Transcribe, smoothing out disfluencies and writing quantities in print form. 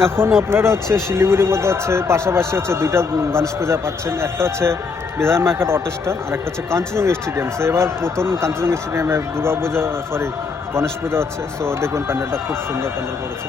এখন আপনারা হচ্ছে শিলিগুড়ির মধ্যে হচ্ছে পাশাপাশি হচ্ছে দুইটা গণেশ পূজা পাচ্ছেন। একটা হচ্ছে বিধান মার্কেট অটোস্ট্যান্ড আর একটা হচ্ছে কাঞ্চনজঙ্ঘা স্টেডিয়াম। সো এবার প্রথম কাঞ্চনজঙ্ঘা স্টেডিয়ামে দুর্গা পূজা গণেশ পূজা হচ্ছে। সো দেখুন প্যান্ডেলটা খুব সুন্দর প্যান্ডেল করেছে।